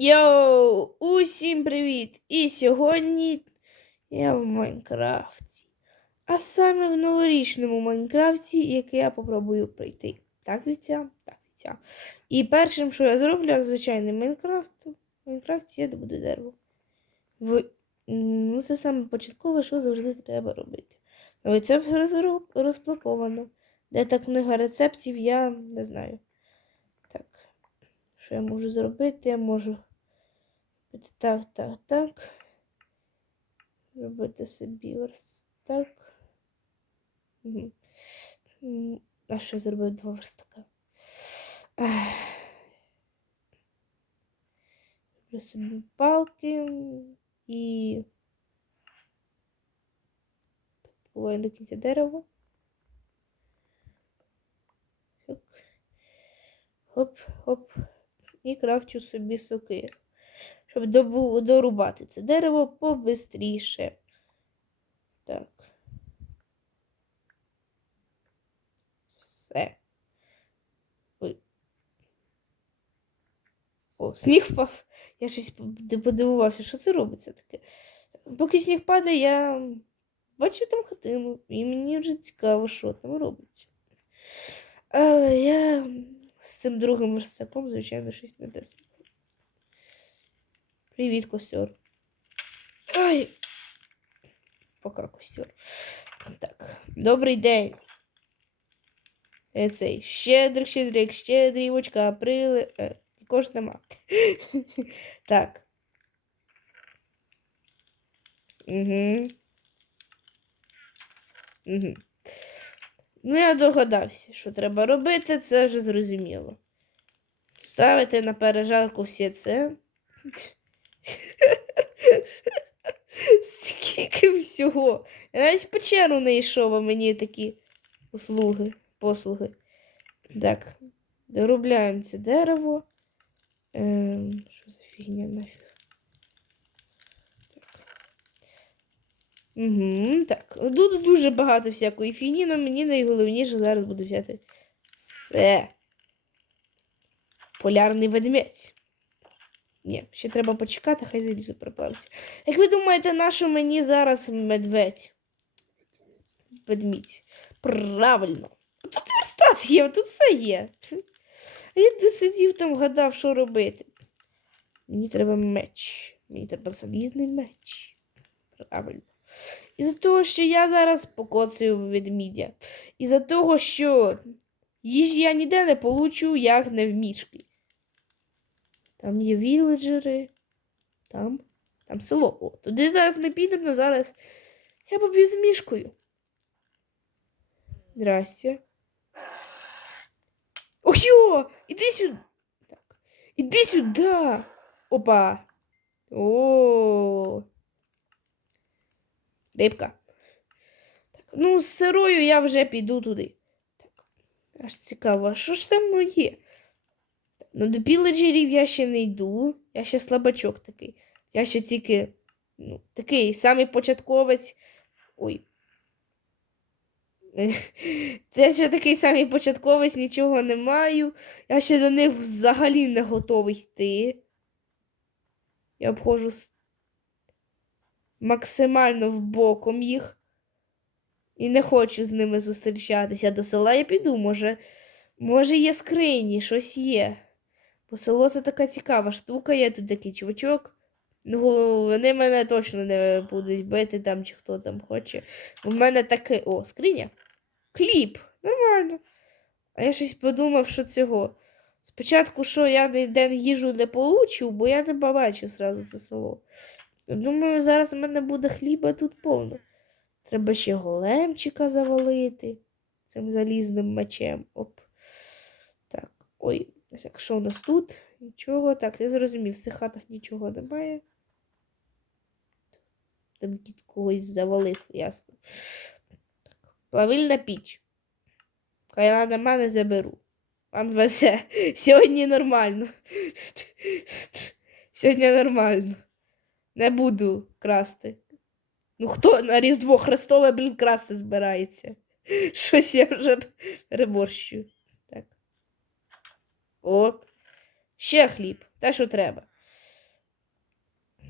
Йоу, усім привіт! І сьогодні я в Майнкрафті. А саме в новорічному Майнкрафті, який я попробую пройти. Так, Вітя? Так, Вітя. І першим, що я зроблю, як звичайний Майнкрафт, в Майнкрафті я добуду дерево. В... Ну, це саме початкове, що завжди треба робити. Але це розплаковано. Де та книга рецептів, я не знаю. Так. Що я можу зробити? Я можу так, так, так. Робити собі верстак. А що зробив два верстака? Роблю собі палки і. Буває до кінця дерева. Хоп, хоп. І крафчу собі сокир. Щоб дорубати це дерево побистріше. Так. Все. О, сніг впав. Я щось подивувався, що це робиться таке. Поки сніг падає, я бачу там хатину, і мені вже цікаво, що там робиться. Але я з цим другим верстаком, звичайно, щось не зроблю. Привіт, костер. Ай. Пока костер. Так, добрий день. Е, Цей щедрик, щедрик, щедрівочка, прили. Е, також нема. так. Угу. Угу. Ну, я догадався, що треба робити, це вже зрозуміло. Ставити на пережарку все це. Скільки всього. Я навіть печеру не йшов, а мені такі услуги, послуги. Так, доробляємо це дерево. Ем, що за фігня нафіг? Так. Угу, так. Тут дуже багато всякої фігні, але мені найголовніше зараз буду взяти це. Полярний ведмедь. Ні, ще треба почекати, хай залізо приплавиться. Як ви думаєте, на що мені зараз медведь? Ведмідь. Правильно. Тут верстат є, тут все є. А я сидів там, гадав, що робити. Мені треба меч. Мені треба залізний меч. Правильно. Із-за того, що я зараз покоцаю ведмідя. Із-за того, що їжі я ніде не получу, як не в мішки. Там є віледжери. Там. Там село. О, туди зараз ми підемо, але зараз я поб'ю з мішкою. Здрасте. Ох йо! Іди сюди. Так. Іди сюди. Опа. О. Рибка. Так, ну, з сирою я вже піду туди. Так. Аж цікаво, що ж там є? Ну, до піледжерів я ще не йду. Я ще слабачок такий. Я ще тільки ну, такий самий початковець. Ой. Я ще такий самий початковець, нічого не маю. Я ще до них взагалі не готовий йти. Я обходжу максимально вбоком їх. І не хочу з ними зустрічатися. До села я піду, може, може є скрині, щось є. Бо село це така цікава штука, є тут такий чувачок. Ну, вони мене точно не будуть бити там, чи хто там хоче. У мене таке. О, скриня. Кліп. Нормально. А я щось подумав, що цього. Спочатку, що я ніде їжу не получу, бо я не побачив зразу це село. Думаю, зараз у мене буде хліба тут повно. Треба ще големчика завалити цим залізним мечем. Оп. Так. Ой, так, що у нас тут? Нічого. Так, я зрозумів, в цих хатах нічого немає. Там кіт когось завалив, ясно. Так. Плавильна піч. Хай на мене заберу. Вам везе. Сьогодні нормально. Сьогодні нормально. Не буду красти. Ну хто на Різдво Христове, блін, красти збирається? Щось я вже переборщую. О, ще хліб. Те, що треба.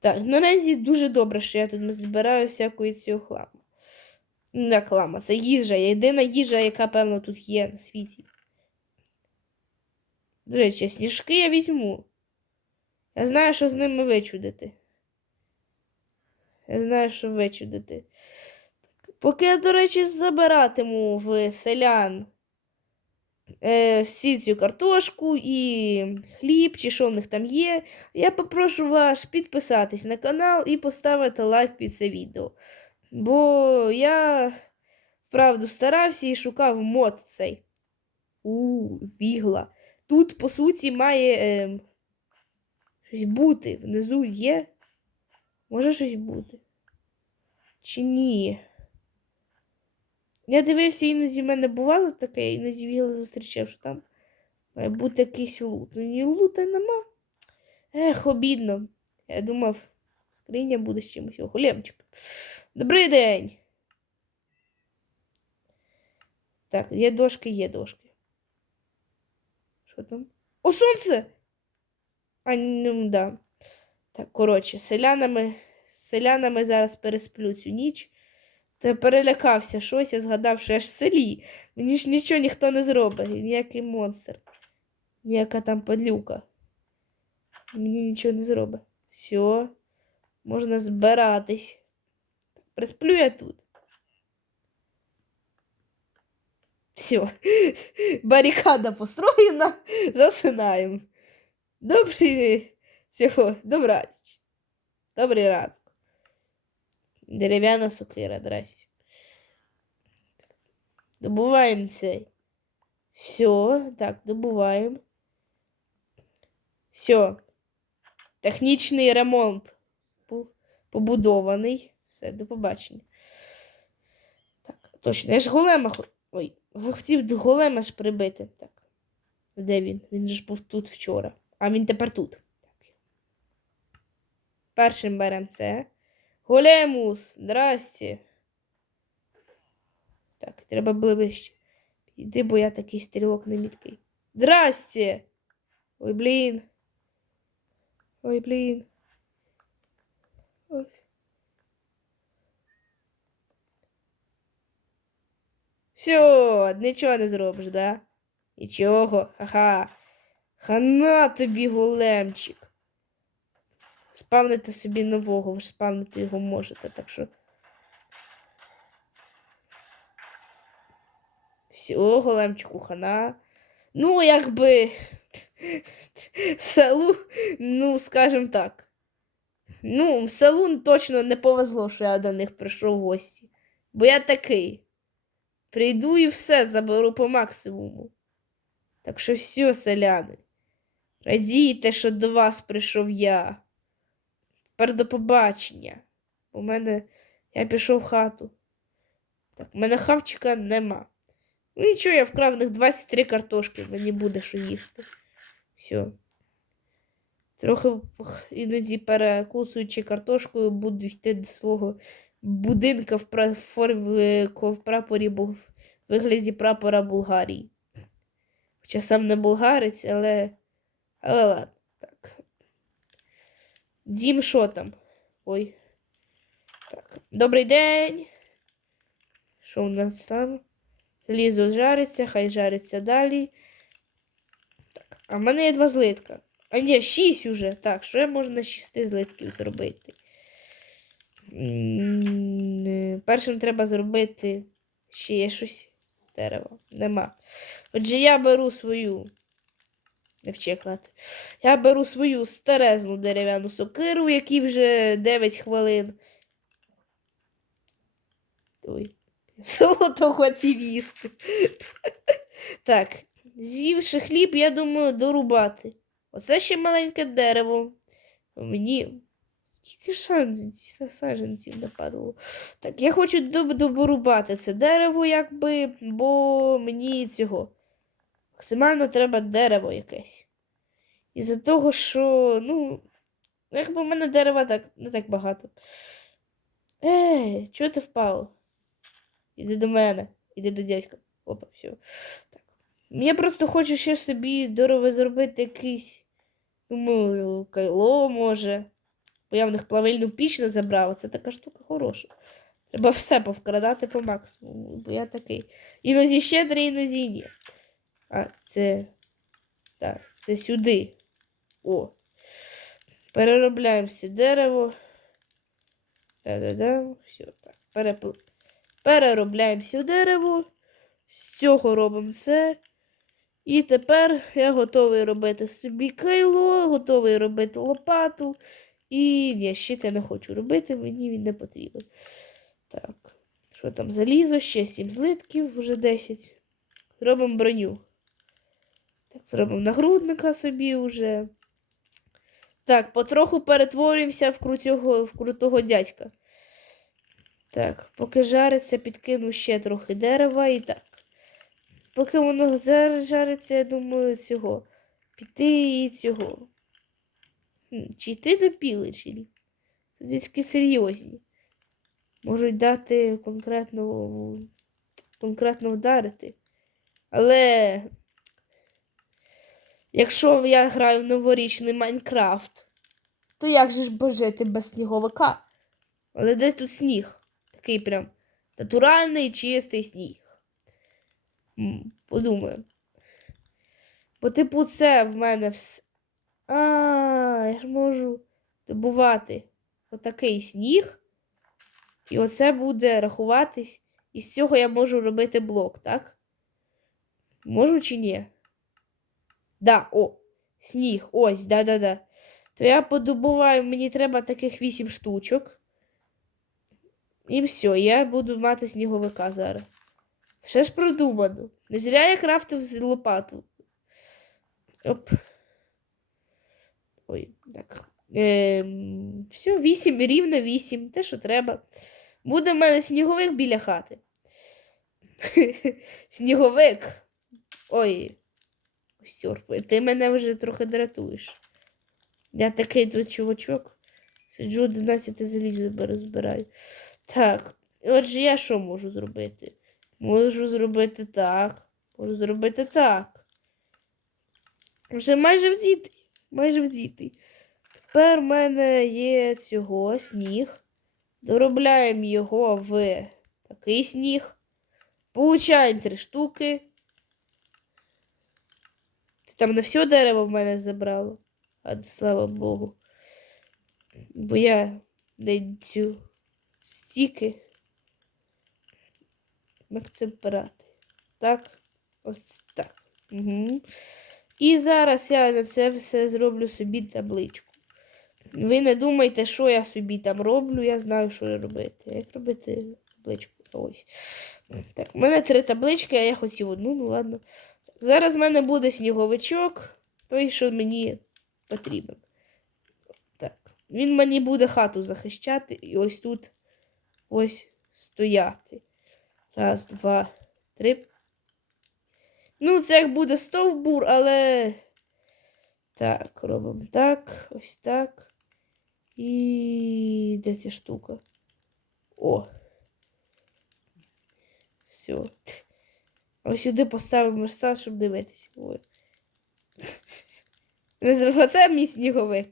Так, наразі дуже добре, що я тут збираю всякої цього хламу. Ну, не хлама, це їжа. Єдина їжа, яка, певно, тут є на світі. До речі, сніжки я візьму. Я знаю, що з ними вичудити. Я знаю, що вичудити. Поки я, до речі, забиратиму в селян е, всі цю картошку і хліб, чи що в них там є, я попрошу вас підписатись на канал і поставити лайк під це відео. Бо я вправду старався і шукав мод цей. У, вігла. Тут, по суті, має е, щось бути. Внизу є. Може щось бути? Чи ні? Я дивився, іноді в мене бувало таке, іноді вігла зустрічав, що там має бути якийсь лут. Ну ні лута нема. Ех, обідно. Я думав, скриня буде з чимось. Хлібчик. Добрий день. Так, є дошки, є дошки. Що там? О, сонце! А, ну да. Так, коротше, селянами, селянами зараз пересплю цю ніч. То я перелякався щось, я згадав, що я ж в селі. Мені ж нічого ніхто не зробить, ніякий монстр. Ніяка там падлюка. Мені нічого не зробить. Все, можна збиратись. Присплю я тут. Все. Барикада построєна. Засинаємо. Добрий цього, добраніч. Добрий ранок. Дерев'яна сокира, здрасте. Добуваємо цей. Все, так, добуваємо. Все. Технічний ремонт побудований. Все, до побачення. Так, точно. Я ж голема. Ой, хотів голема ж прибити. Так. Де він? Він ж був тут вчора. А він тепер тут. Так. Першим беремо це. Големус, здрасте. Так, треба ближче. Іди, бо я такий стрілок неміткий. Здрасте! Ой, блін. Ой, блін. Ось. Все, нічого не зробиш, да? Нічого, ха-ха. Хана тобі големчик. Спавнити собі нового, ви ж спавнити його можете, так що. Все, големчику хана. Ну, якби селу, ну, скажем так. Ну, селу точно не повезло, що я до них прийшов в гості. Бо я такий. Прийду і все заберу по максимуму. Так що все, селяни. Радійте, що до вас прийшов я. Тепер до побачення. У мене я пішов в хату. Так, у мене хавчика нема. Ну нічого, я вкрав в них 23 картошки, мені буде що їсти. Все. Трохи іноді перекусуючи картошкою, буду йти до свого будинка в, пра... в в прапорі в вигляді прапора Болгарії. Хоча сам не болгарець, але. Але ладно. Дім, що там? Ой. Так. Добрий день. Що у нас там? Залізо жариться, хай жариться далі. Так, а в мене є два злитка. А ні, шість уже. Так, що я можу на шести злитків зробити? Е, Першим треба зробити ще є щось з дерева. Нема. Отже, я беру свою. Не вчеклати. Я беру свою старезну дерев'яну сокиру, якій вже 9 хвилин. Ой. Хотів їсти. Так, з'ївши хліб, я думаю, дорубати. Оце ще маленьке дерево. Мені скільки шансів саджанців нападало. Так, я хочу доборубати це дерево, якби, бо мені цього. Максимально треба дерево якесь. Із-за того, що, ну, якби в мене дерева так, не так багато. Ей, чого ти впало? Іди до мене, іди до дядька. Опа, все. Так. Я просто хочу ще собі здорово зробити якийсь, думаю, кайло може. Бо я в них плавильну піч не забрала. Це така штука хороша. Треба все повкрадати по максимуму, бо я такий. Іноді щедрий, іноді ні. А, це. Так, це сюди. О. Переробляємо все дерево. Да-да-да. Все так. Перепл... Переробляємо все дерево. З цього робимо це. І тепер я готовий робити собі кайло, готовий робити лопату. І ні, щит я не хочу робити, мені він не потрібен. Так. Що там залізо? Ще 7 злитків, вже 10. Робимо броню. Так, зробимо нагрудника собі вже. Так, потроху перетворюємося в крутого, в крутого дядька. Так, поки жариться, підкину ще трохи дерева і так. Поки воно жариться, я думаю, цього. Піти і цього. Чи йти до піличів? Це дітки серйозні. Можуть дати конкретно, конкретно вдарити. Але якщо я граю в новорічний Майнкрафт, то як же ж божити без сніговика? Але де тут сніг? Такий прям натуральний чистий сніг. Подумаю. Бо, типу, це в мене все. А, я ж можу добувати отакий сніг. І оце буде рахуватись. І з цього я можу робити блок, так? Можу чи ні? Да, о, сніг. Ось, да-да-да. То я подобуваю, мені треба таких 8 штучок. І все, я буду мати сніговика зараз. Все ж продумано. Не зря я крафтив лопату. Оп. Ой, так. Ем, все, 8, рівно 8. Те, що треба. Буде в мене сніговик біля хати. Сніговик. Ой. Сьорпи, ти мене вже трохи дратуєш. Я такий тут чувачок. Сиджу 11 залізо беру, збираю. Так, отже, я що можу зробити? Можу зробити так. Можу зробити так. Вже майже вдітий. Майже вдітий. Тепер в мене є цього сніг. Доробляємо його в такий сніг. Получаємо три штуки. Там не все дерево в мене забрало. А слава Богу. Бо я не цю стіки. Як це брати? Так. Ось так. Угу. І зараз я на це все зроблю собі табличку. Ви не думайте, що я собі там роблю, я знаю, що робити. Як робити табличку? Ось. Так, у мене три таблички, а я хотів одну, ну ладно. Зараз в мене буде сніговичок, той, що мені потрібен. Так. Він мені буде хату захищати і ось тут ось стояти. Раз, два, три. Ну, це як буде стовбур, але. Так, робимо так, ось так. І де ця штука? О. Все. Ось сюди поставимо верстат, щоб дивитися. Оце мій сніговик.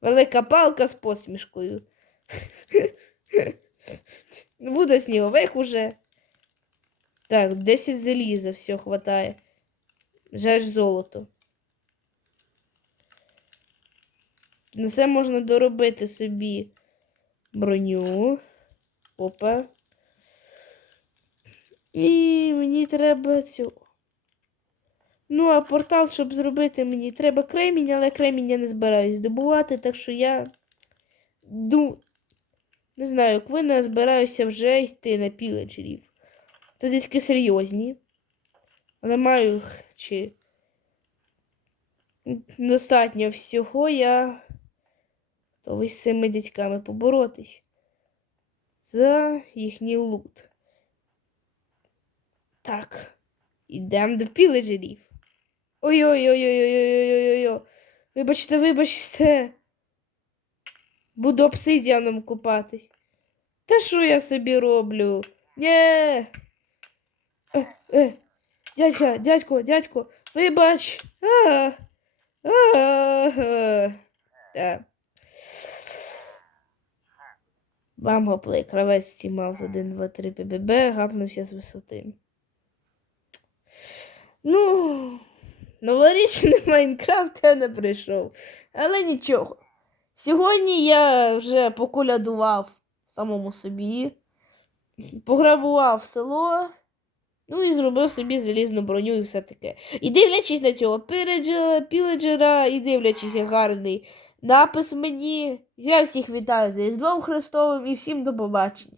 Велика палка з посмішкою. Буде сніговик уже. Так, 10 заліза, все хватає. Жаль золото. На це можна доробити собі броню. Опа. І мені треба цю. Ну, а портал, щоб зробити, мені треба кремінь, але кремінь я не збираюсь добувати, так що я. Ну, не знаю, як ви не збираюся вже йти на піледжерів. То дядьки серйозні. Але маю чи достатньо всього я готовий з цими дядьками поборотись за їхній лут. Так. ідемо до піледжерів. Ой-ой-ой-ой-ой-ой-ой-ой. Вибачте, вибачте. Буду обсидіаном купатись. Та що я собі роблю? Нє. Е, е. Дядька, дядько, дядько, вибач. А, а, а. Е. Бамго плей, кравець стімав 1, 2, 3, ПББ, гапнувся з висоти. Ну, новорічний Майнкрафт я не прийшов. Але нічого. Сьогодні я вже поколядував самому собі, пограбував село, ну і зробив собі залізну броню і все таке. І дивлячись на цього піреджера, піледжера, і дивлячись, як гарний напис мені, я всіх вітаю з Різдвом Христовим і всім до побачення.